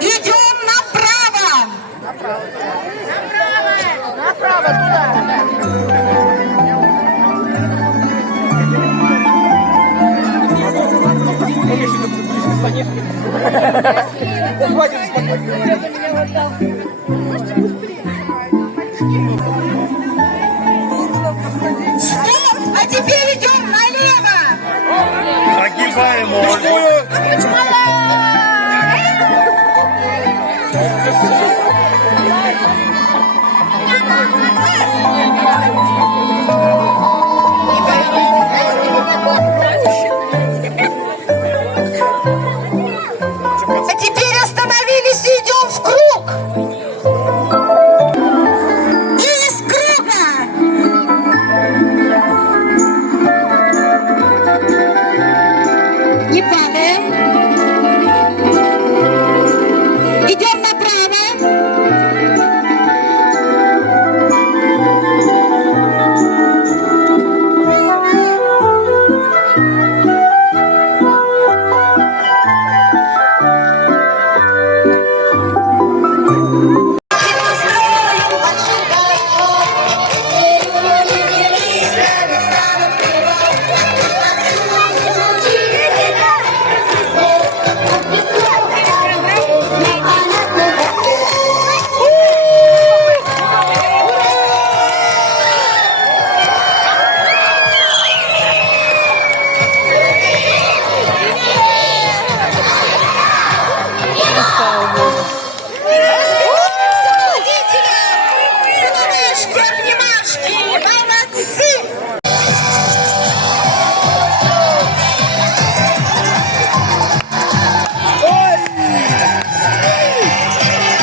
Идем направо. Направо туда. Стоп, а теперь идем налево. Огибаем Ольгу. А теперь остановились и идем в круг. И из круга. Не падаем. Идем направо.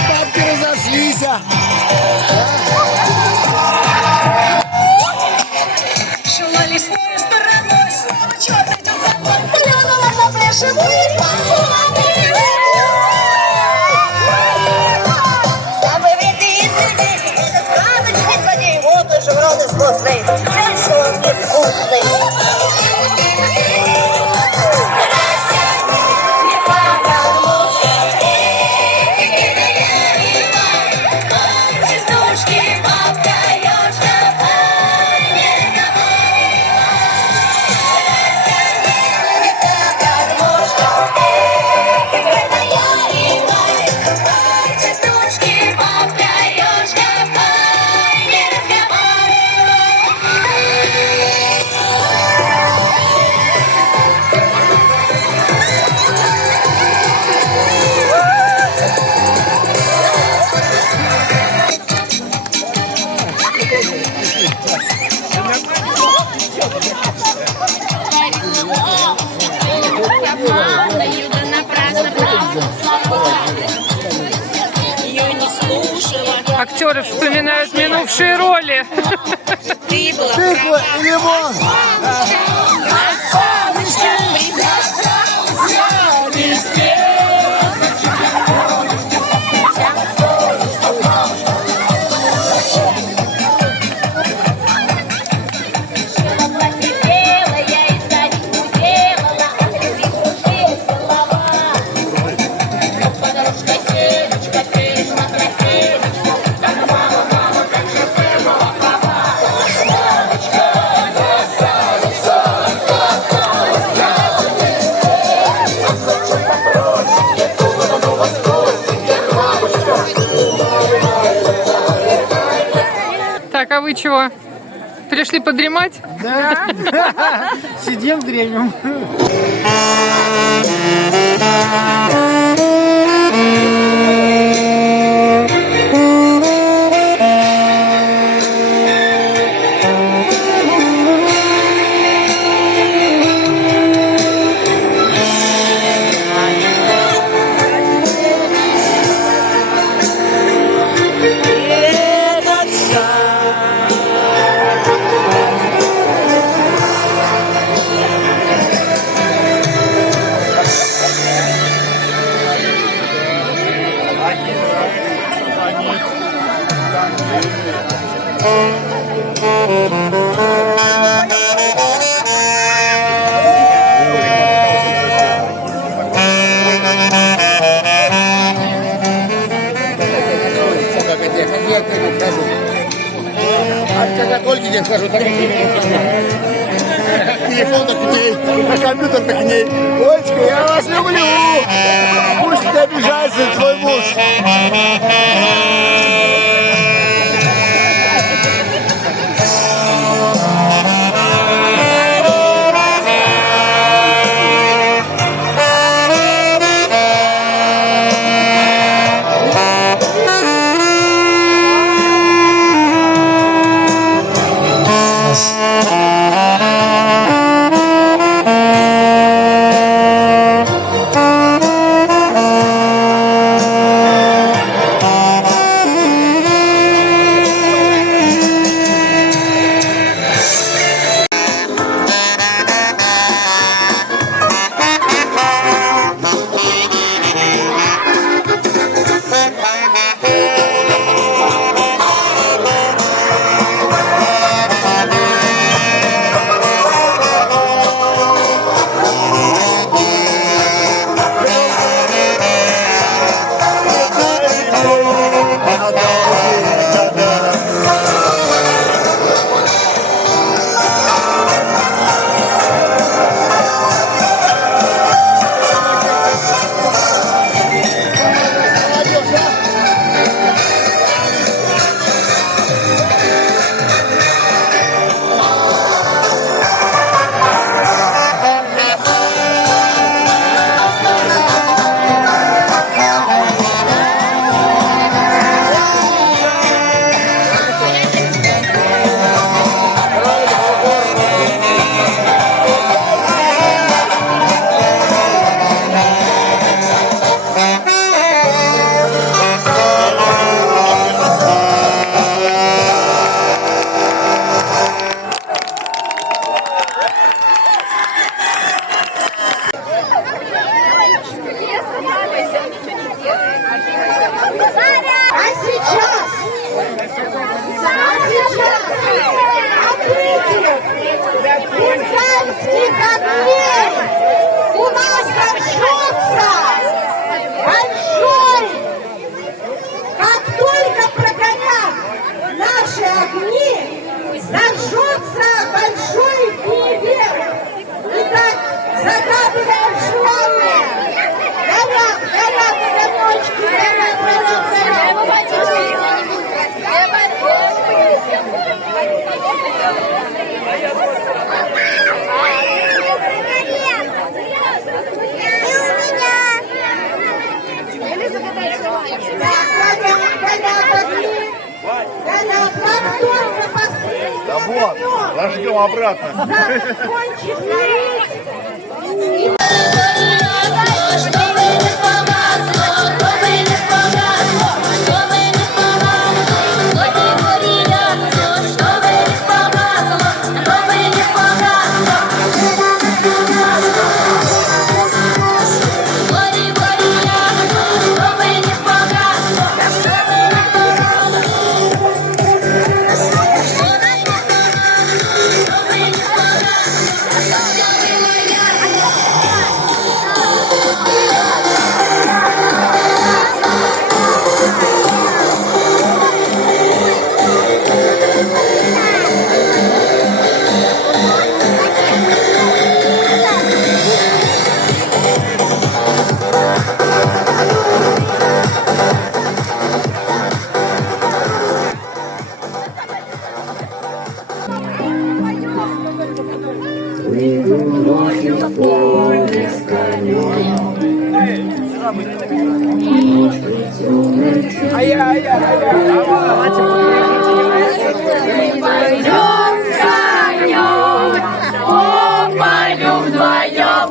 Бабки разошлись. Шла лесной стороной, снова черт идет за мной. Глянула на плешивую посыланную. Самый вредный из людей, это сказочный злодей. Вот уж в рот искусный, жаль, что он невкусный. Актеры вспоминают минувшие роли. Тыква и лимон. Так, а вы чего? Пришли подремать? Да. Сидим, дремем. я к нему хожу. А когда к Ольге хожу, так и к ней хожу. Как телефон, так к ней. На компьютер, так к ней. Олечка, я вас люблю. Пусть не обижается твой муж. У нас зажжется большой, как только прогорят наши огни, зажжется большой фейерверк. Итак, загадываем желание. Горят, горят огонечки, горят, горят, Да вот, зажгем обратно.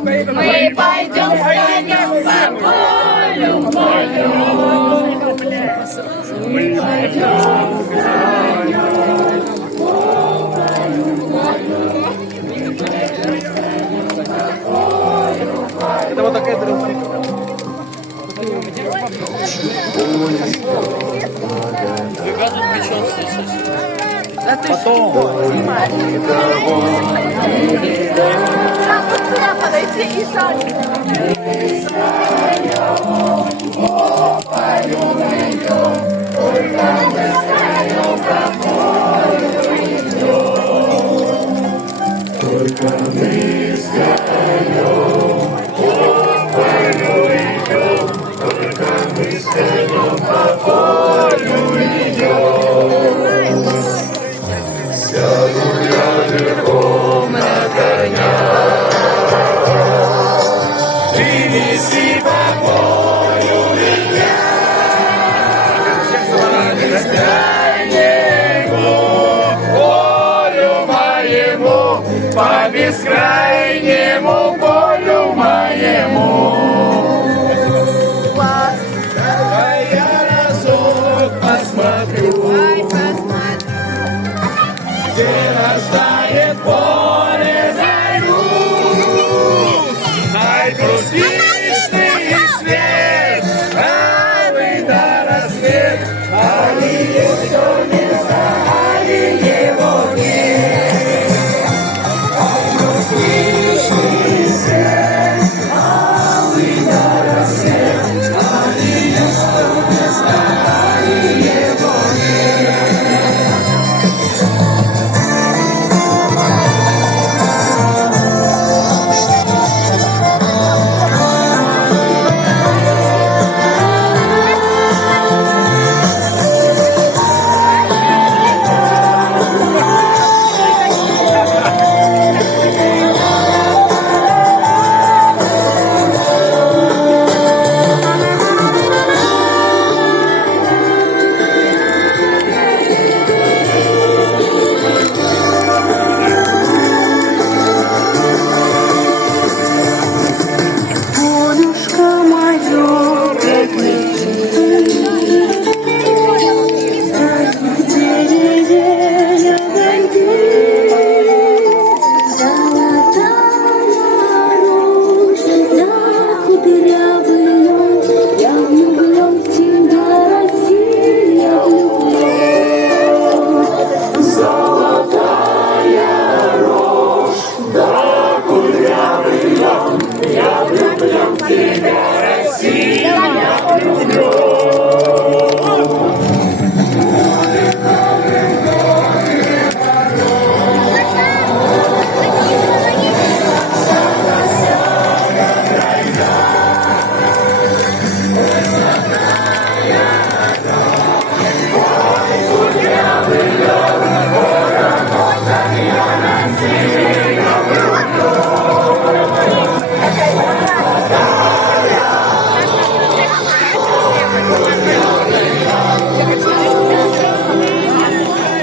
Мы пойдем станем собою вдвоем. Мы пойдем Это вот такая дорога. Потом. Туда подойти и шаг. По бескрайнему полю моему. Давай я разок посмотрю, где рождает поле зарю. Найду слишный свет, правый на рассвет, они есть то место, они его нет.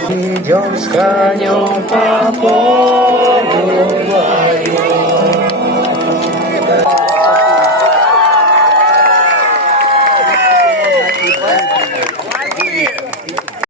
Идем с конем по полю.